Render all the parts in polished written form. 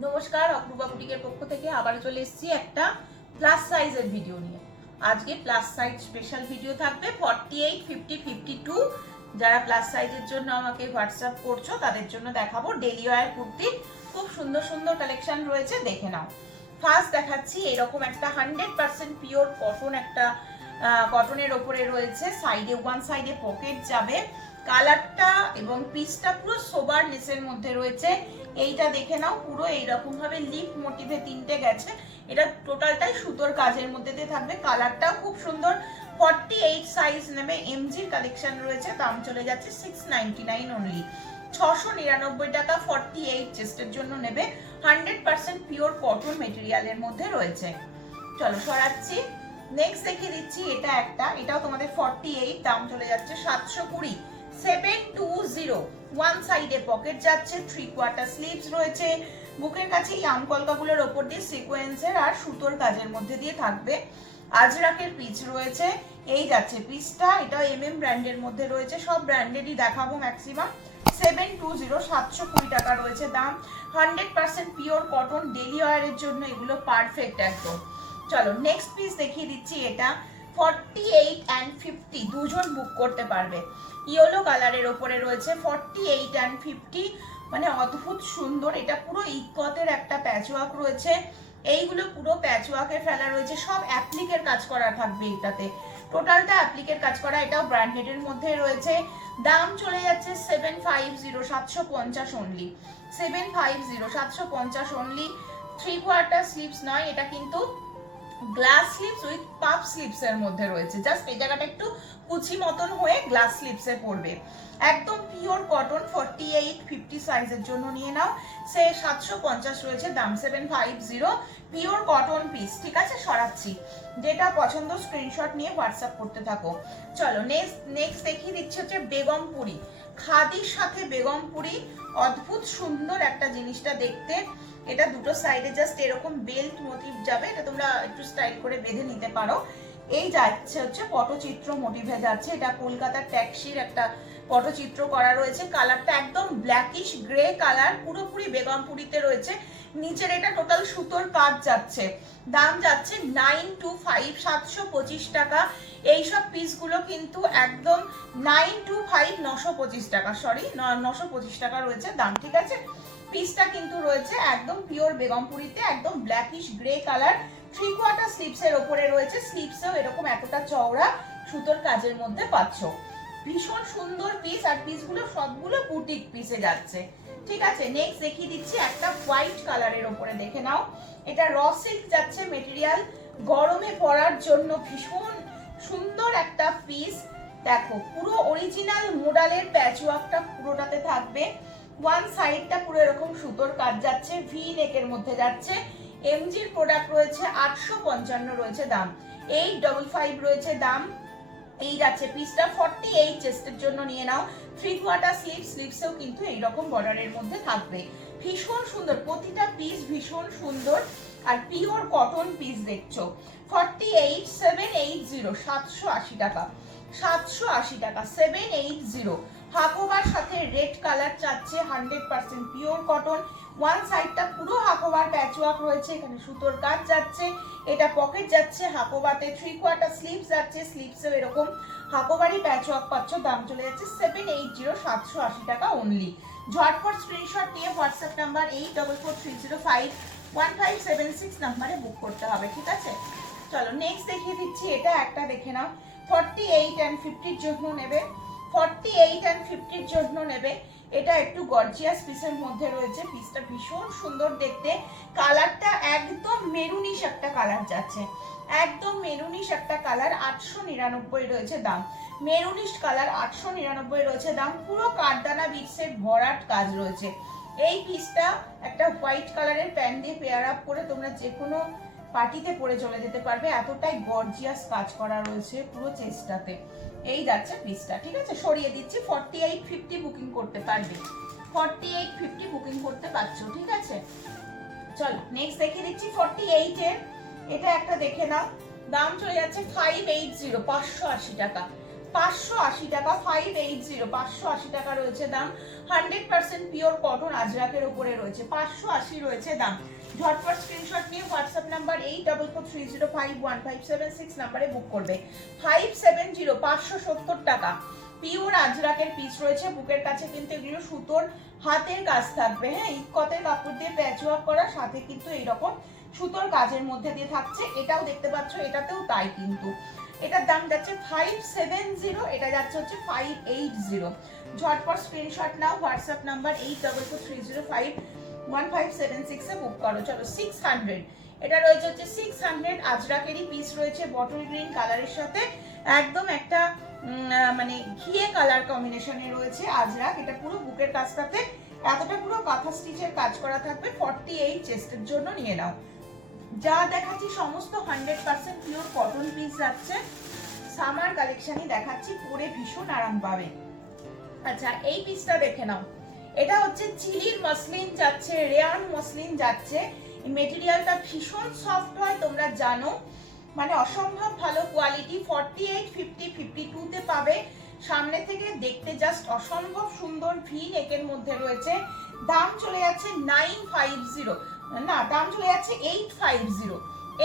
নমস্কার, অপূর্বা বুটিকের পক্ষ থেকে আবার চলে এসেছি একটা প্লাস সাইজের ভিডিও নিয়ে। আজকে প্লাস সাইজ স্পেশাল ভিডিও থাকবে 48, 50, 52। যারা প্লাস সাইজের জন্য আমাকে হোয়াটসঅ্যাপ করছো তাদের জন্য দেখাবো ডেলি ওয়্যার কুর্তি। খুব সুন্দর সুন্দর কালেকশন রয়েছে, দেখে নাও। ফার্স্ট দেখাচ্ছি এরকম একটা 100% পিওর কটন, একটা কটনের ওপরে রয়েছে, সাইডে ওয়ান সাইডে পকেট যাবে। কালারটা এবং পিসটা পুরো সোবার নেসের মধ্যে রয়েছে। এইটা দেখে নাও, পুরো এইরকম ভাবে লিফ মোটিভে তিনটে গেছে। এটা টোটালটাই সুতোর কাজের মধ্যে দিয়ে থাকবে। কালারটাও খুব সুন্দর। 48 সাইজ নেবে, এমজির কালেকশন রয়েছে। দাম চলে যাচ্ছে 699 অনলি, 699 টাকা। 48 চেস্টের জন্য নেবে, 100% পিওর কটন মেটেরিয়ালের মধ্যে রয়েছে। চলো সরাচ্ছি, নেক্সট দেখিয়ে দিচ্ছি। এটাও তোমাদের 48, দাম চলে যাচ্ছে 720। 720, ওয়ান সাইডে পকেট যাচ্ছে, 3/4 স্লিভস রয়েছে। বুকের কাছে এই আমকলকাগুলোর ওপর দিয়ে সিকোয়েন্সের আর সুতোর কাজের মধ্যে দিয়ে থাকবে। আজরাকের পিচ রয়েছে, এই যাচ্ছে পিচটা। এটা এমএম ব্র্যান্ডের মধ্যে রয়েছে, সব ব্র্যান্ডেরই দেখাবো ম্যাক্সিমাম। 720, 720 টাকা রয়েছে দাম। 100% পিওর কটন, ডেলি ওয়্যারের জন্য এগুলো পারফেক্ট একদম। চলো নেক্সট পিস দেখিয়ে দিচ্ছি। এটা 48 and 50 দুজন বুক করতে পারবে। ইয়েলো কালারের ওপরে রয়েছে, 48 and 50, মানে অদ্ভুত সুন্দর। এটা পুরো ইকতের একটা প্যাচওয়ার্ক রয়েছে। এইগুলো পুরো প্যাচওয়ার্কের ফেলা রয়েছে, সব অ্যাপ্লিকের কাজ করা থাকবে এটাতে। টোটালটা অ্যাপ্লিকের কাজ করা, এটাও ব্র্যান্ডেডের মধ্যে রয়েছে। দাম চলে যাচ্ছে 750, 750 অনলি। 750, 750 অনলি। 3/4 স্লিভস নয়, এটা কিন্তু glass sleeves with puff sleeves এর মধ্যে রয়েছে। জাস্ট এই জায়গাটা একটু কুচি মতন হয়ে গ্লাস স্লিভস এ পড়বে। একদম পিওর কটন। 48, 50 সাইজের জন্য নিয়ে নাও। 750 রয়েছে দাম। 750 পিওর কটন পিস। ঠিক আছে, সরাচ্ছি। যেটা পছন্দ স্ক্রিনশট নিয়ে হোয়াটসঅ্যাপ করতে থাকো। চলো নেক্সট দেখিয়ে দিচ্ছি হচ্ছে বেগমপুরি। খাদির সাথে বেগমপুরি, অদ্ভুত সুন্দর একটা জিনিসটা দেখতে। এটা দুটো সাইডে জাস্ট এরকম বেল্ট মোটিভ যাবে, এটা তোমরা একটু স্টাইল করে বেঁধে নিতে পারো। এই যাচ্ছে হচ্ছে পটচিত্র মোটিভে যাচ্ছে। এটা কলকাতার ট্যাক্সির একটা পটচিত্র করা রয়েছে। কালারটা একদম ব্ল্যাকিশ গ্রে কালার, পুরোপুরি বেগমপুরিতে রয়েছে। নিচের এটা টোটাল সুতোর কাজ যাচ্ছে। দাম যাচ্ছে 925, 725 টাকা। এইসব পিসগুলো কিন্তু একদম 925, 925 টাকা, সরি 925 টাকা রয়েছে দাম। ঠিক আছে, পিসটা কিন্তু রয়েছে একদম পিওর বেগমপুরিতে, একদম ব্ল্যাকিশ গ্রে কালার। 3/4 স্লিভস এর ওপরে রয়েছে। স্লিভসেও এরকম এতটা চওড়া সুতোর কাজের মধ্যে পাচ্ছ। ভীষণ সুন্দর পিস, আর পিসগুলো সবগুলো বুটিক পিসে যাচ্ছে। ঠিক আছে, নেক্সট দেখিয়ে দিচ্ছি একটা হোয়াইট কালারের ওপরে, দেখে নাও। এটা র সিল্ক যাচ্ছে মেটেরিয়াল, গরমে পরার জন্য ভীষণ সুন্দর একটা পিস। দেখো পুরো অরিজিনাল মোডালের প্যাচওয়ার্কটা পুরোটাতে থাকবে। ওয়ান সাইডটা পুরো এরকম সুতোর কাজ যাচ্ছে, ভি নেকের মধ্যে যাচ্ছে। এমজির প্রোডাক্ট রয়েছে, 855 রয়েছে দাম। 855 রয়েছে দাম। এই যাচ্ছে পিসটা। 48 চেস্টের জন্য নিয়ে নাও। 3/4 স্লিভসেও কিন্তু এইরকম বর্ডারের মধ্যে থাকবে। ভীষণ সুন্দর, প্রতিটা পিস ভীষণ সুন্দর আর পিওর কটন পিস দেখছো। 48, 780, 780 টাকা। 780 টাকা, 780। হাকোবার সাথে রেড কালার চাচ্ছে, 100% পিওর কটন। ওয়ান সাইডটা পুরো হাকোবার প্যাচওয়ার্ক রয়েছে, এখানে সুতোর কাজ যাচ্ছে। এটা পকেট যাচ্ছে হাকোবাতে, 3/4 স্লিভস যাচ্ছে। স্লিভসেও এরকম হাকোবারই প্যাচওয়ার্ক পাচ্ছ। দাম চলে যাচ্ছে 780, 780 টাকা অনলি। ঝটপট স্ক্রিনশট নিয়ে হোয়াটসঅ্যাপ নাম্বার 84305157 নাম্বারে বুক করতে হবে। ঠিক আছে, চলো নেক্সট দেখিয়ে দিচ্ছি। এটা একটা দেখে নাও, 48 and 50 জন্য নেবে। 48 and 50 জন্য নেবে। এটা একটু গর্জিয়াস পিসের মধ্যে রয়েছে। পিসটা ভীষণ সুন্দর দেখতে। কালারটা একদম মেরুনিশ একটা কালার যাচ্ছে, একদম মেরুনিশ একটা কালার। 899 রয়েছে দাম। মেরুনিশ কালার, 899 রয়েছে দাম। পুরো কাঠদানা বিটসের ভরাট কাজ রয়েছে। এই পিসটা একটা হোয়াইট কালারের প্যান্ট দিয়ে পেয়ার আপ করে তোমরা যে কোনো পার্টিতে পরে চলে যেতে পারবে, এতটাই গর্জিয়াস কাজ করা রয়েছে পুরো চেস্টটাতে। এই যাচ্ছে পিসটা। ঠিক আছে, সরিয়ে দিচ্ছি। 48, 50 বুকিং করতে পারবে। 48, 50 বুকিং করতে পারছো। ঠিক আছে, চলো নেক্সট দেখিয়ে দিচ্ছি 48 এর। এটা একটা দেখে নাও, দাম চলে যাচ্ছে 580, 580 টাকা। 580 টাকা, 580, 580 টাকা রয়েছে দাম। 100% পিওর কটন আজরাকের উপরে রয়েছে, 580 রয়েছে দাম। ঝটপট স্ক্রিনশট নিয়ে হোয়াটসঅ্যাপ নাম্বার 8443051576 নাম্বারে বুক করবে। 570, 570 টাকা পিওর আজরাকের পিস রয়েছে। বুকের কাছে কিন্তু এগুলো সুতোর হাতের কাজ থাকবে, হ্যাঁ, ইকতের কাপড় দিয়ে প্যাচওয়ার্ক করা, সাথে কিন্তু এইরকম সুতোর কাজের মধ্যে দিয়ে থাকছে। এটাও দেখতে পাচ্ছ, এটাতেও তাই কিন্তু। এটার দাম যাচ্ছে 570, এটা যাচ্ছে হচ্ছে 580। ঝটপট স্ক্রিনশট নাও, হোয়াটসঅ্যাপ নাম্বার 8443051576 এ বুক করো। চলো 600, এটা রয়েছে হচ্ছে 600 আজরাকেরই পিস রয়েছে, বটল গ্রিন কালারের সাথে একদম একটা মানে ঘিয়ে কালার কম্বিনেশনে রয়েছে আজরাক। এটা পুরো বুকের কাজটাতে এতটা পুরো কাঁথা স্টিচের কাজ করা থাকবে। 48 চেস্টের জন্য নিয়ে নাও। যা দেখাচ্ছি সমস্ত 100% পিওর কটন পিস যাচ্ছে। সামার কালেকশনই দেখাচ্ছি, পরে ভীষণ আরাম পাবে। আচ্ছা, এই পিসটা দেখে নাও, এটা হচ্ছে চিলির মসলিন যাচ্ছে, রেয়ান মসলিন যাচ্ছে। মেটেরিয়ালটা ভীষণ সফট হয়, তোমরা জানো, মানে অসম্ভব ভালো কোয়ালিটি। 48, 50, 52 তে পাবে। সামনে থেকে দেখতে জাস্ট অসম্ভব সুন্দর, ভি নেকের মধ্যে রয়েছে। দাম চলে যাচ্ছে 950, না দাম চলে যাচ্ছে 850,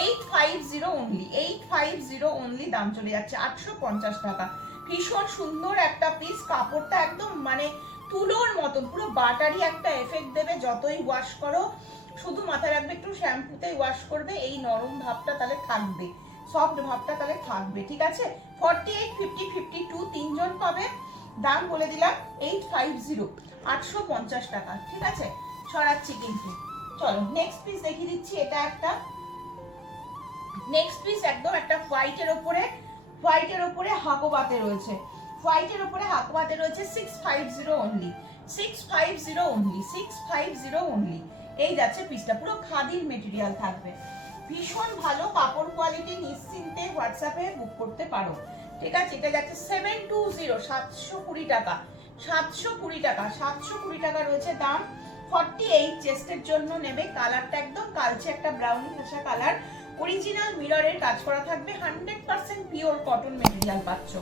850 অনলি, 850 অনলি দাম চলে যাচ্ছে 850 টাকা। ভীষণ সুন্দর একটা পিস, কাপড়টা একদম মানে তুলোর মতন, পুরো বাটারি একটা এফেক্ট দেবে যতই ওয়াশ করো। শুধু মাথায় রাখবে একটু শ্যাম্পুতে ওয়াশ করবে, এই নরম ভাবটা তাহলে থাকবে, সফট ভাবটা তাহলে থাকবে, ঠিক আছে। 48, 50, 52 তিনজন পাবে। দাম বলে দিলাম 850, 850 টাকা, ঠিক আছে। ছড়াচ্ছি কিন্তু। চলো নেক্সট পিস দেখিয়ে দিচ্ছি। এটা একটা নেক্সট পিস একদম একটা হোয়াইটের উপরে হাকোবাতে রয়েছে, হোয়াইটের উপরে হাকোবাতে রয়েছে। 650 অনলি, 650 অনলি, 650 অনলি। এই যাচ্ছে পিসটা, পুরো খাদির মেটেরিয়াল থাকবে, ভীষণ ভালো কাপড় কোয়ালিটি। নিশ্চিন্তে হোয়াটসঅ্যাপে বুক করতে পারো, ঠিক আছে। এটা যাচ্ছে 720, 720 টাকা, 720 টাকা, 720 টাকা রয়েছে দাম। 48 চেস্টের জন্য নেবে। কালারটা একদম কালচে একটা ব্রাউন ঘাসা কালার, অরিজিনাল মিররের কাজ করা থাকবে। 100% পিওর কটন মেটেরিয়াল পাচ্ছ,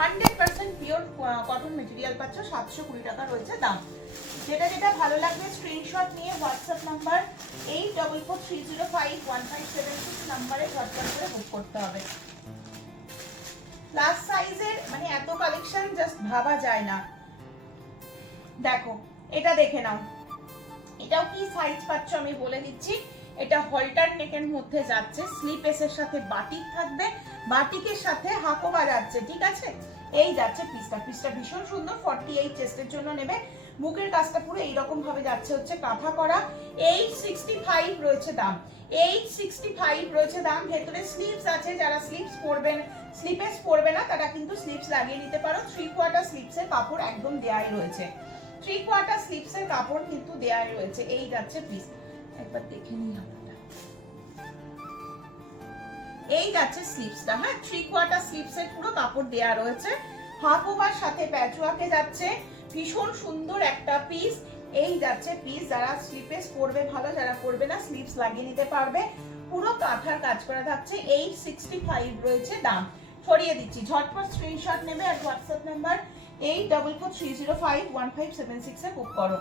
100% পিওর কটন মেটেরিয়াল পাচ্ছ। 720 টাকা রয়েছে দাম। যেটা যেটা ভালো লাগবে স্ক্রিনশট নিয়ে হোয়াটসঅ্যাপ নাম্বার 8443051576 নাম্বারে ঝটপট করে বুক করতে হবে। প্লাস সাইজের মানে এত কালেকশন জাস্ট ভাবা যায় না। দেখো এটা দেখে নাও, এটাও কি সাইজ পাচ্ছ আমি বলে দিচ্ছি। এটা হলটার নেকের মধ্যে যাচ্ছে, স্লিপেসের সাথে বাটিক থাকবে, বাটিকের সাথে হাকোবা যাচ্ছে, ঠিক আছে। এই যাচ্ছে পিসটা, পিসটা ভীষণ সুন্দর। 48 চেস্টের জন্য নেবে। বুকের কাজটা পুরো এইরকম ভাবে যাচ্ছে হচ্ছে কাঁথা করা। 865 রয়েছে দাম, 865 রয়েছে দাম। ভেতরে স্লিভস আছে, যারা স্লিভস পরবেন, স্লিপেস পরবে না তারা কিন্তু স্লিভস লাগিয়ে নিতে পারো। 3/4 স্লিভসের কাপড় একদম দেয়াই রয়েছে, 3/4 স্লিভসের কাপড় কিন্তু দেয়াই রয়েছে। এই যাচ্ছে পিস, একবার দেখে নিই আপনারা। এই যাচ্ছে স্লিভসটা, হ্যাঁ 3/4 স্লিভসের পুরো কাপড় দেয়া রয়েছে। হাকোবার সাথে প্যাচওয়ার্কে যাচ্ছে, ভীষণ সুন্দর একটা পিস। এই যাচ্ছে পিস, যারা স্লিপেস পরবে ভালো, যারা পরবে না স্লিভস লাগিয়ে নিতে পারবে। পুরো কাঁথার কাজ করা থাকছে। 865 রয়েছে দাম। ছড়িয়ে দিচ্ছি, ঝটপট স্ক্রিনশট নেবে আর হোয়াটসঅ্যাপ নাম্বার 8443051576 এ বুক করো।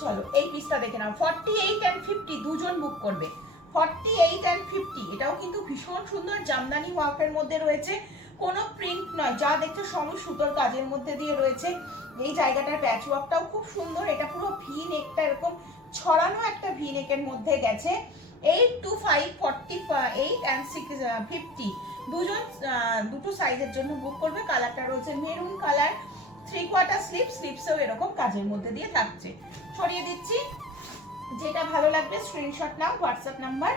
চলো এই পিসটা দেখে নাও। 48 and 50 দুজন বুক করবে। 48 and 50, এটাও কিন্তু ভীষণ সুন্দর জামদানি ওয়ার্কের মধ্যে রয়েছে, কোনো প্রিন্ট নয়, যা দেখছো সবই সুতোর কাজের মধ্যে দিয়ে রয়েছে। এই জায়গাটার প্যাচ ওয়ার্কটাও খুব সুন্দর। এটা পুরো ভি নেকটা এরকম ছড়ানো একটা ভি নেকের মধ্যে গেছে। 825, 48 and 50 দুজন দুটো সাইজের জন্য বুক করবে। কালারটা রয়েছে মেরুন কালার, 3/4 স্লিভ, স্লিভসেও এরকম কাজের মধ্যে দিয়ে থাকছে। ছড়িয়ে দিচ্ছি, যেটা ভালো লাগবে স্ক্রিনশট নাও, হোয়াটসঅ্যাপ নাম্বার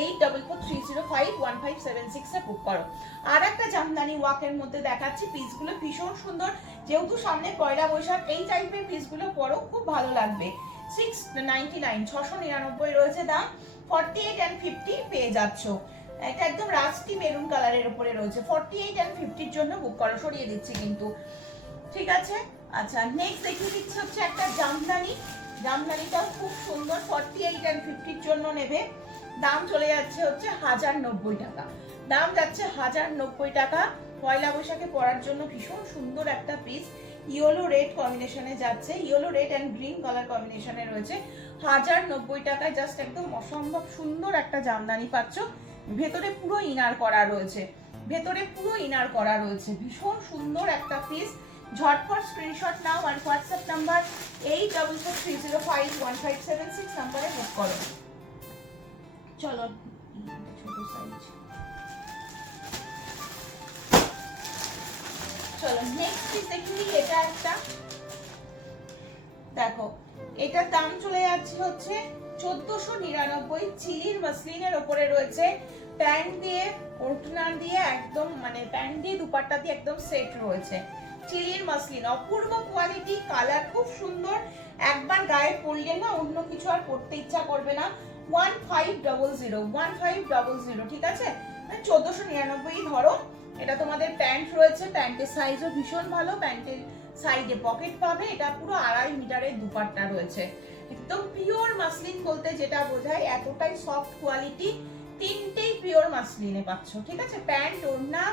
8443051576 এ বুক করো। আর একটা জামদানি ওয়ার্কের মধ্যে দেখাচ্ছি, পিসগুলো ভীষণ সুন্দর। যেহেতু সামনে পয়লা বৈশাখ, এই টাইপের পিসগুলো পরো, খুব ভালো লাগবে। 699, 699 রয়েছে দাম। 48 and 50 পেয়ে যাচ্ছ। এটা একদম রাস্টি মেরুন কালারের উপরে রয়েছে। 48 and 50 এর জন্য বুক করো। সরিয়ে দিচ্ছি কিন্তু, ঠিক আছে। আচ্ছা নেক্সট দেখিয়ে দিচ্ছি হচ্ছে একটা জামদানি। জামদানিটাও খুব সুন্দর। 48 and 50 এর জন্য নেবে। দাম চলে যাচ্ছে হচ্ছে 1090 টাকা, দাম যাচ্ছে 1090 টাকা। পয়লা বৈশাখে পরার জন্য ভীষণ সুন্দর একটা পিস, ইয়েলো রেড কম্বিনেশনে যাচ্ছে, yellow red and green colour কম্বিনেশনে রয়েছে। 1090 টাকায় জাস্ট একদম অসম্ভব সুন্দর একটা জামদানি পাচ্ছ। ভেতরে পুরো ইনার করা রয়েছে, ভেতরে পুরো ইনার করা রয়েছে, ভীষণ সুন্দর একটা পিস। ঝটপট স্ক্রিনশট নাও আর হোয়াটসঅ্যাপ নাম্বার 8443051576 নাম্বারে বুক করো। চলো ছোট সাইজ, চলো নেক্সট পিস দেখি। এটা একটা দেখো, এটার দাম চলে যাচ্ছে হচ্ছে 1499। চিলির মাসলিনের উপরে রয়েছে, প্যান্ট দিয়ে ওড়না দিয়ে একদম মানে প্যান্ট দিয়ে দুপাট্টা দিয়ে একদম সেট রয়েছে। চিলির মাসলিন, অপূর্ব কোয়ালিটি, কালার খুব সুন্দর, একবার গায়ে পরলে না অন্য কিছু আর পরতে ইচ্ছা করবে না। 1500 ঠিক আছে, 1499 ধরো। এটা তোমাদের প্যান্ট রয়েছে, প্যান্টের সাইজও ভীষণ ভালো, প্যান্টের সাইডে পকেট পাবে। এটা পুরো 2.5 মিটারের দুপাট্টা রয়েছে, একদম পিওর মাসলিন বলতে যেটা বোঝায়, এতটাই সফট কোয়ালিটি। তিনটেই পিওর মাসলিনে পাচ্ছ, ঠিক আছে। প্যান্ট, ওড়না,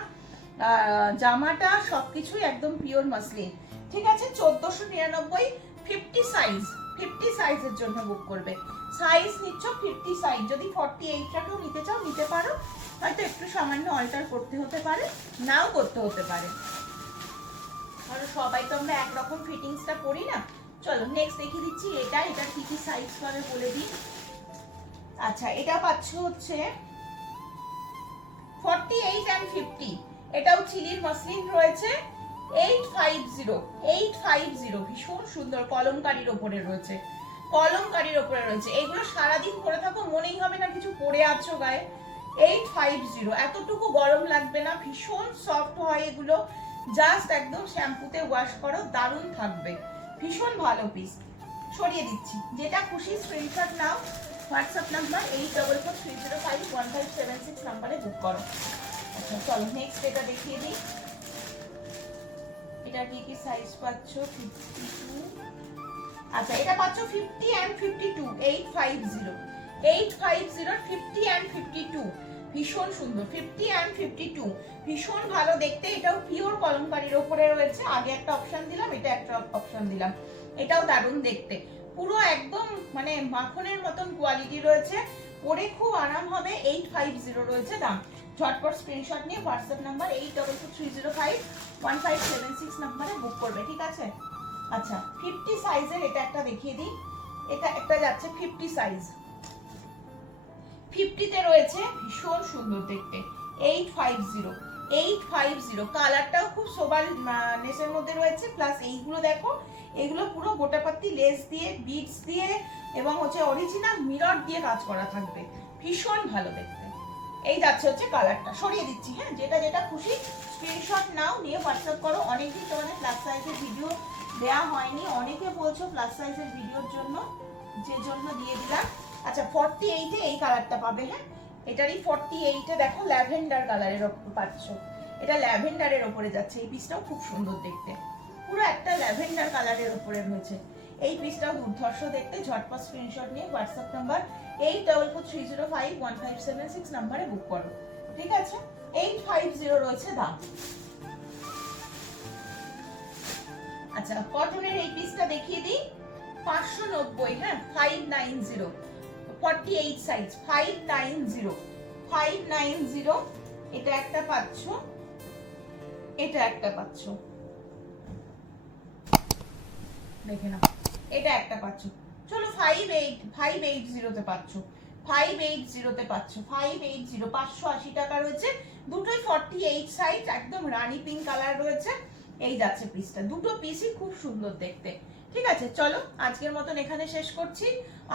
জামাটা সবকিছুই একদম পিওর মাসলিন, ঠিক আছে। 1499, 50 সাইজ, 50 সাইজের জন্য বুক করবে। সাইজ নিচ্ছ 50 সাইজ, যদি 48টাকেও নিতে চাও নিতে পারো, হয়তো একটু সামান্য অল্টার করতে হতে পারে, নাও করতে হতে পারে, কারণ সবাই তো আমরা একরকম ফিটিংসটা করি না। চলো নেক্সট দেখিয়ে দিচ্ছি। এটা কি কি সাইজ পাবে বলে দিই। আচ্ছা, এটা পাচ্ছ হচ্ছে 48 and 50, এটাও চিলির মাসলিন রয়েছে। 850 ভীষণ সুন্দর, কলমকারীর ওপরে রয়েছে, কলমকারীর ওপরে রয়েছে। এইগুলো সারাদিন পরে থাকো, মনেই হবে না কিছু পরে আছো গায়ে। 850, এতটুকু গরম লাগবে না, ভীষণ সফট হয় এগুলো। জাস্ট একদম শ্যাম্পুতে ওয়াশ করো, দারুণ থাকবে, ভীষণ ভালো পিস। সরিয়ে দিচ্ছি, যেটা খুশি স্ক্রিনশট নাও, হোয়াটসঅ্যাপ নাম্বার 8443051576 নাম্বারে বুক করো। আচ্ছা চলো নেক্সট এটা দেখিয়ে দিই। এটা কি কি সাইজ পাচ্ছ? 52, আচ্ছা এটা পাচ্ছ 50 and 52, 850, 50 and 52, ভীষণ সুন্দর। 50 and 52 ভীষণ ভালো দেখতে, এটাও পিওর কলমকারীর উপরে রয়েছে। আগে একটা অপশন দিলাম, এটা একটা অপশন দিলাম, এটাও দারুণ দেখতে, পুরো একদম মানে মাখনের মতন কোয়ালিটি রয়েছে, পরে খুব আরাম হবে। 850 রয়েছে দাম। ঝটপট স্ক্রিনশট নিয়ে হোয়াটসঅ্যাপ নাম্বার 8443051576 নাম্বারে বুক করবে, ঠিক আছে। আচ্ছা 50 সাইজের এটা একটা দেখিয়ে দিই। এটা একটা যাচ্ছে 50 সাইজ, 50তে রয়েছে, ভীষণ সুন্দর দেখতে। 850 কালারটাও খুব সোবার নেসের মধ্যে রয়েছে। প্লাস এইগুলো দেখো, এগুলো পুরো গোটাপাতি লেস দিয়ে, বিটস দিয়ে এবং হচ্ছে অরিজিনাল মিরর দিয়ে কাজ করা থাকবে, ভীষণ ভালো দেখতে। এই যাচ্ছে হচ্ছে কালারটা, সরিয়ে দিচ্ছি। হ্যাঁ, যেটা যেটা খুশি স্ক্রিনশট নাও, নিয়ে হোয়াটসঅ্যাপ করো। অনেকদিন তোমাদের প্লাস সাইজের ভিডিও দেওয়া হয়নি, অনেকে বলছো প্লাস সাইজের ভিডিওর জন্য, যে জন্য দিয়ে দিলাম। আচ্ছা 48-এ এই কালারটা পাবে। হ্যাঁ, এটারই 48-এ দেখো ল্যাভেন্ডার কালারের ওপর পাচ্ছ, এটা ল্যাভেন্ডারের ওপরে যাচ্ছে। এই পিসটাও খুব সুন্দর দেখতে, পুরো একটা ল্যাভেন্ডার কালারের ওপরে রয়েছে। এই পিসটাও দুর্ধর্ষ দেখতে। ঝটপট স্ক্রিনশট নিয়ে হোয়াটসঅ্যাপ নাম্বার 8443051576 নাম্বারে বুক করো, ঠিক আছে। 850 রয়েছে দাম। আচ্ছা কটনের এই পিসটা দেখিয়ে দিই। 590, হ্যাঁ 590, 48 সাইজ, 590, এটা একটা পাচ্ছ, এটা একটা পাচ্ছ, দেখে নাও, এটা একটা পাচ্ছ। চলো 580তে পাচ্ছ, 580তে পাচ্ছ, 580, 580 টাকা রয়েছে। দুটোই 48 সাইজ, একদম রানী পিঙ্ক কালার রয়েছে। এই যাচ্ছে পিসটা, দুটো পিসই খুব সুন্দর দেখতে, ঠিক আছে। চলো আজকের মতন এখানে শেষ করছি,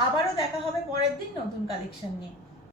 আবারও দেখা হবে পরের দিন নতুন কালেকশন নিয়ে।